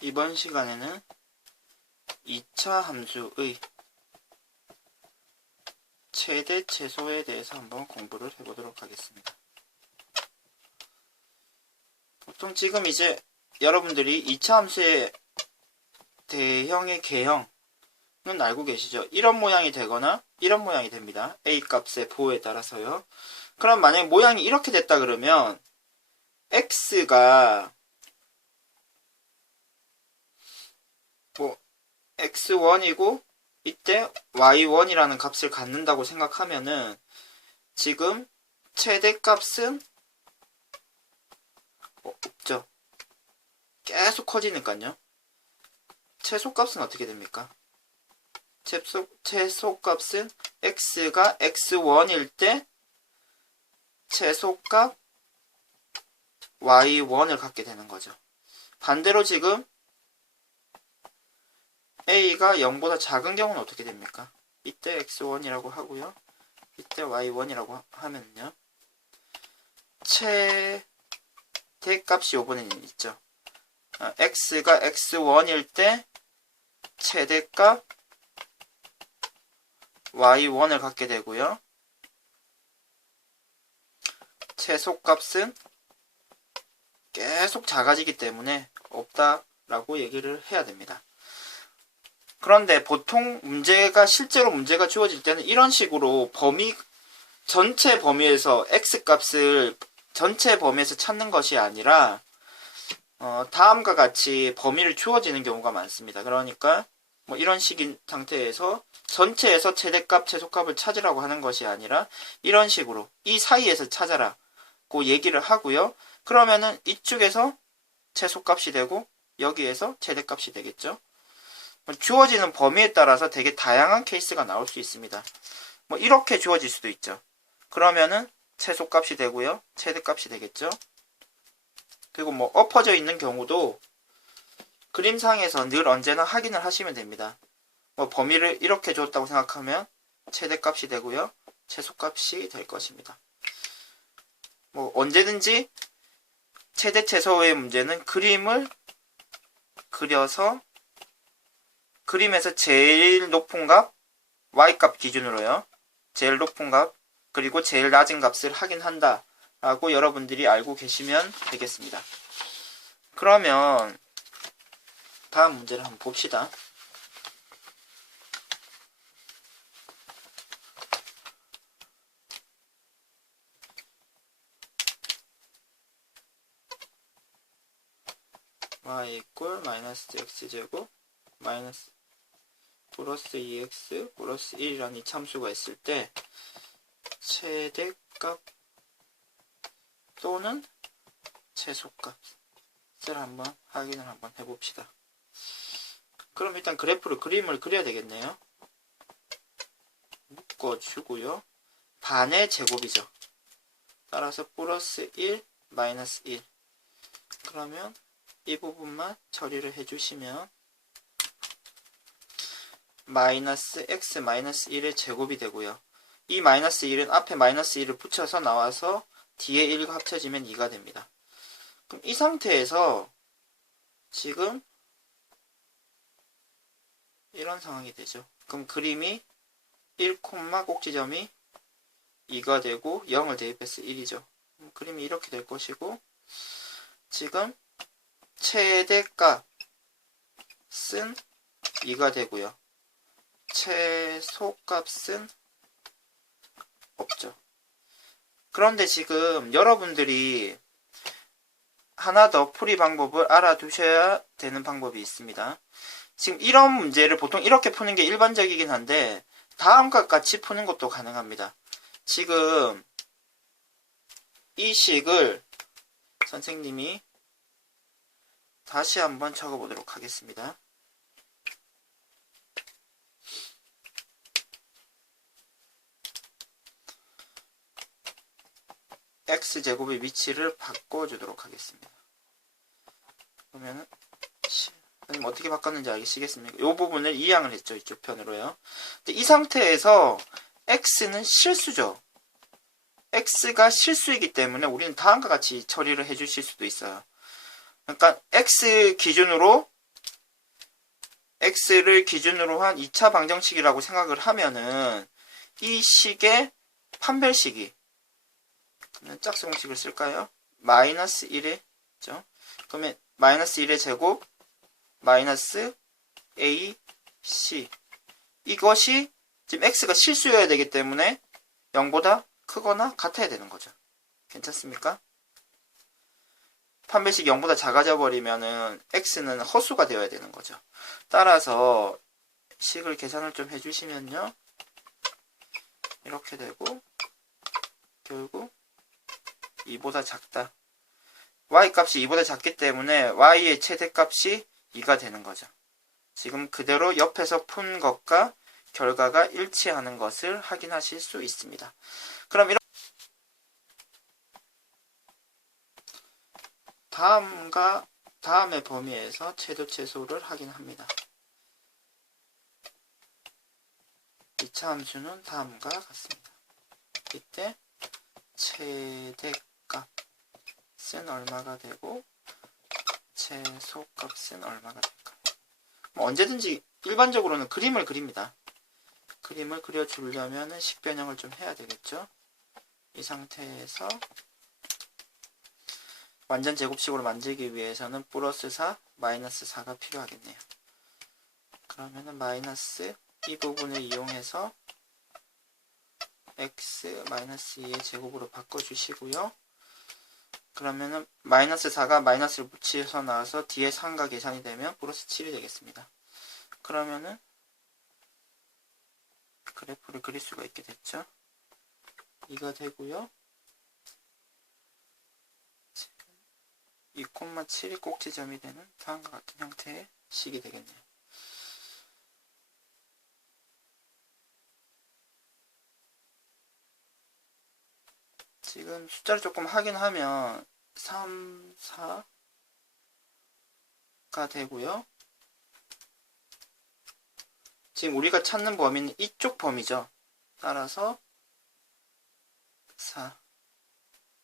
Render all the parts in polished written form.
이번 시간에는 2차 함수의 최대 최소에 대해서 한번 공부를 해보도록 하겠습니다. 보통 지금 이제 여러분들이 2차 함수의 대형의 개형은 알고 계시죠? 이런 모양이 되거나 이런 모양이 됩니다. A 값의 보호에 따라서요. 그럼 만약에 모양이 이렇게 됐다 그러면 x가 x1이고 이때 y1이라는 값을 갖는다고 생각하면은 지금 최대값은 없죠. 계속 커지니까요. 최소값은 어떻게 됩니까? 최소값은 x가 x1일 때 최소값 y1을 갖게 되는 거죠. 반대로 지금 a가 0보다 작은 경우는 어떻게 됩니까? 이때 x1이라고 하고요. 이때 y1이라고 하면요. 최대값이 요번에는 있죠. x가 x1일 때 최대값 y1을 갖게 되고요. 최소값은 계속 작아지기 때문에 없다라고 얘기를 해야 됩니다. 그런데 보통 실제로 문제가 주어질 때는 이런 식으로 전체 범위에서 x값을 전체 범위에서 찾는 것이 아니라 다음과 같이 범위를 주어지는 경우가 많습니다. 그러니까 이런 식인 상태에서 전체에서 최대값, 최소값을 찾으라고 하는 것이 아니라 이런 식으로 이 사이에서 찾아라고 얘기를 하고요. 그러면은 이쪽에서 최소값이 되고 여기에서 최대값이 되겠죠. 주어지는 범위에 따라서 되게 다양한 케이스가 나올 수 있습니다. 이렇게 주어질 수도 있죠. 그러면은 최소값이 되고요. 최대값이 되겠죠. 그리고 엎어져 있는 경우도 그림상에서 늘 언제나 확인을 하시면 됩니다. 범위를 이렇게 줬다고 생각하면 최대값이 되고요. 최소값이 될 것입니다. 언제든지 최대 최소의 문제는 그림을 그려서 그림에서 제일 높은 값, y값 기준으로요. 제일 높은 값, 그리고 제일 낮은 값을 확인한다 라고 여러분들이 알고 계시면 되겠습니다. 그러면 다음 문제를 한번 봅시다. y 이꼴 마이너스 x제곱 마이너스 플러스 2x 플러스 1이라는 이 참수가 있을 때 최대값 또는 최소값을 한번 확인을 한번 해봅시다. 그럼 일단 그림을 그려야 되겠네요. 묶어주고요. 반의 제곱이죠. 따라서 플러스 1 마이너스 1. 그러면 이 부분만 처리를 해주시면 마이너스 x 마이너스 1의 제곱이 되고요. 이 마이너스 1은 앞에 마이너스 1을 붙여서 나와서 뒤에 1과 합쳐지면 2가 됩니다. 그럼 이 상태에서 지금 이런 상황이 되죠. 그럼 그림이 1, 꼭지점이 2가 되고 0을 대입해서 1이죠. 그림이 이렇게 될 것이고 지금 최대값은 2가 되고요. 최소값은 없죠. 그런데 지금 여러분들이 하나 더 풀이 방법을 알아두셔야 되는 방법이 있습니다. 지금 이런 문제를 보통 이렇게 푸는 게 일반적이긴 한데 다음과 같이 푸는 것도 가능합니다. 지금 이 식을 선생님이 다시 한번 적어보도록 하겠습니다. x제곱의 위치를 바꿔주도록 하겠습니다. 그러면은 선생님 어떻게 바꿨는지 아시겠습니까? 이 부분을 이항을 했죠. 이쪽 편으로요. 근데 이 상태에서 x는 실수죠. x가 실수이기 때문에 우리는 다음과 같이 처리를 해주실 수도 있어요. 그러니까 x 기준으로 x를 기준으로 한 2차 방정식이라고 생각을 하면은 이 식의 판별식이, 그러면 짝수공식을 쓸까요? 마이너스 1의, 그죠? 그러면 마이너스 1의 제곱 마이너스 a c, 이것이 지금 x가 실수여야 되기 때문에 0보다 크거나 같아야 되는 거죠. 괜찮습니까? 판별식 0보다 작아져 버리면은 x는 허수가 되어야 되는 거죠. 따라서 식을 계산을 좀 해주시면요, 이렇게 되고 결국 2보다 작다. y 값이 2보다 작기 때문에 y의 최대값이 2가 되는 거죠. 지금 그대로 옆에서 푼 것과 결과가 일치하는 것을 확인하실 수 있습니다. 그럼 다음의 범위에서 최대 최소를 확인합니다. 2차 함수는 다음과 같습니다. 이때 최대값은 얼마가 되고 최소값은 얼마가 될까? 언제든지 일반적으로는 그림을 그립니다. 그림을 그려주려면 식변형을 좀 해야 되겠죠. 이 상태에서 완전 제곱식으로 만들기 위해서는 플러스 4, 마이너스 4가 필요하겠네요. 그러면은 마이너스 이 부분을 이용해서 x 마이너스 2의 제곱으로 바꿔주시고요. 그러면은 마이너스 4가 마이너스를 붙여서 나와서 뒤에 3과 계산이 되면 플러스 7이 되겠습니다. 그러면은 그래프를 그릴 수가 있게 됐죠. 이가 되고요. 2,7이 꼭지점이 되는 다음과 같은 형태의 식이 되겠네요. 지금 숫자를 조금 확인하면 3, 4가 되고요. 지금 우리가 찾는 범위는 이쪽 범위죠. 따라서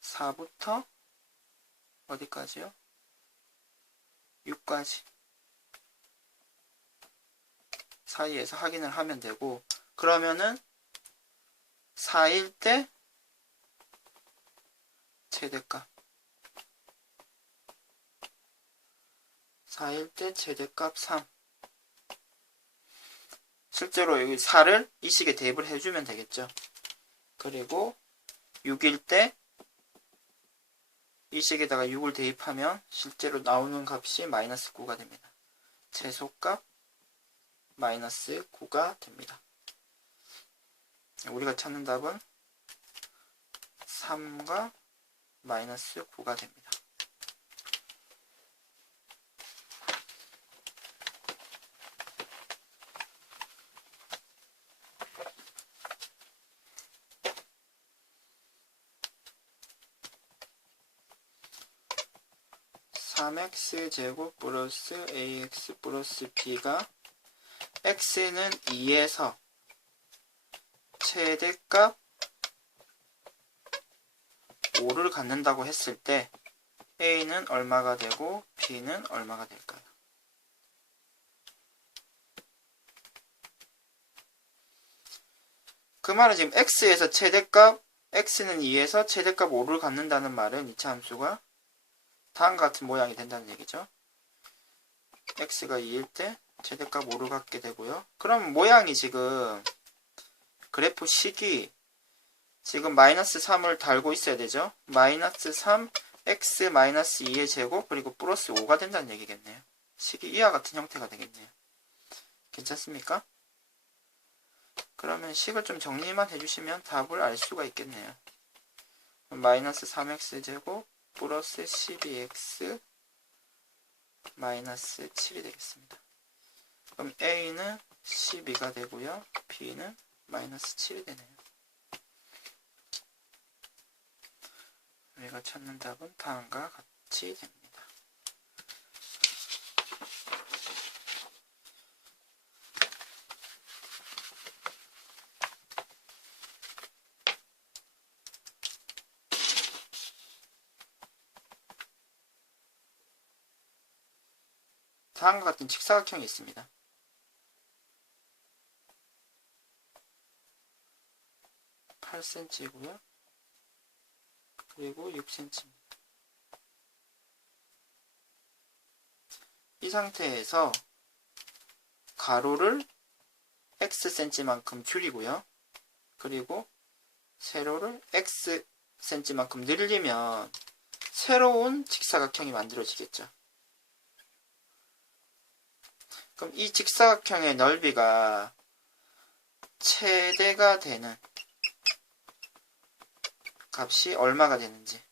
4부터 어디까지요? 6까지 사이에서 확인을 하면 되고, 그러면은 4일 때 최대값, 4일 때 최대값 3. 실제로 여기 4를 이 식에 대입을 해주면 되겠죠. 그리고 6일 때 이 식에다가 6을 대입하면 실제로 나오는 값이 마이너스 9가 됩니다. 최소값 마이너스 9가 됩니다. 우리가 찾는 답은 3과 마이너스 9가 됩니다. (3x) 플러스 ax 플러스 b가 x는 2에서 최대값 5를 갖는다고 했을 때 a는 얼마가 되고 b는 얼마가 될까요? 그 말은 지금 x에서 최대값, x는 2에서 최대값 5를 갖는다는 말은 2차 함수가 다음과 같은 모양이 된다는 얘기죠. x가 2일 때 최대값 5를 갖게 되고요. 그럼 모양이 지금 그래프 식이 지금 마이너스 3을 달고 있어야 되죠. 마이너스 3 x 마이너스 2의 제곱 그리고 플러스 5가 된다는 얘기겠네요. 식이 이와 같은 형태가 되겠네요. 괜찮습니까? 그러면 식을 좀 정리만 해주시면 답을 알 수가 있겠네요. 마이너스 3x 제곱 플러스 12x 마이너스 7이 되겠습니다. 그럼 a는 12가 되고요. b는 마이너스 7이 되네요. 우리가 찾는 답은 다음과 같이 됩니다. 다음과 같은 직사각형이 있습니다. 8cm이고요. 그리고 6cm. 이 상태에서 가로를 xcm만큼 줄이고요. 그리고 세로를 xcm만큼 늘리면 새로운 직사각형이 만들어지겠죠. 그럼 이 직사각형의 넓이가 최대가 되는 값이 얼마가 되는지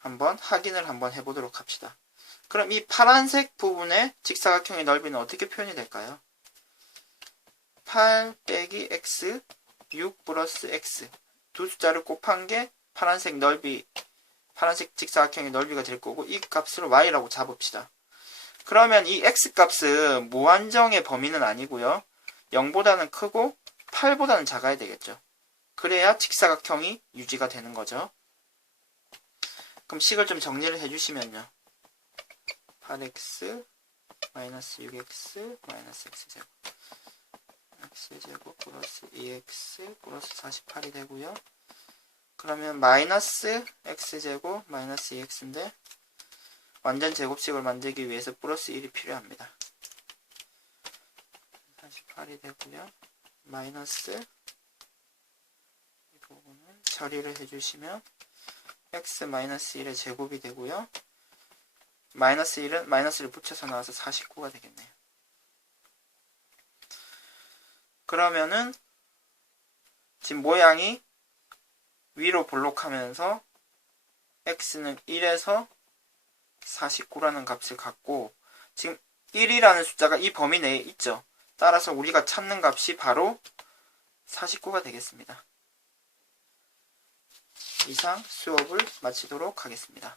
한번 확인을 한번 해보도록 합시다. 그럼 이 파란색 부분의 직사각형의 넓이는 어떻게 표현이 될까요? 8 빼기 x, 6 플러스 x 두 숫자를 곱한 게 파란색 직사각형의 넓이가 될 거고 이 값을 y라고 잡읍시다. 그러면 이 x값은 무한정의 범위는 아니고요. 0보다는 크고 8보다는 작아야 되겠죠. 그래야 직사각형이 유지가 되는 거죠. 그럼 식을 좀 정리를 해주시면요. 8x 마이너스 6x 마이너스 x제곱 x제곱 플러스 2x 플러스 48이 되고요. 그러면 마이너스 x제곱 마이너스 2x인데 완전 제곱식을 만들기 위해서 플러스 1이 필요합니다. 48이 되고요. 마이너스 이 부분은 처리를 해주시면 x 마이너스 1의 제곱이 되고요. 마이너스 1은 마이너스를 붙여서 나와서 49가 되겠네요. 그러면은 지금 모양이 위로 볼록하면서 x는 1에서 49라는 값을 갖고 지금 1이라는 숫자가 이 범위 내에 있죠. 따라서 우리가 찾는 값이 바로 49가 되겠습니다. 이상 수업을 마치도록 하겠습니다.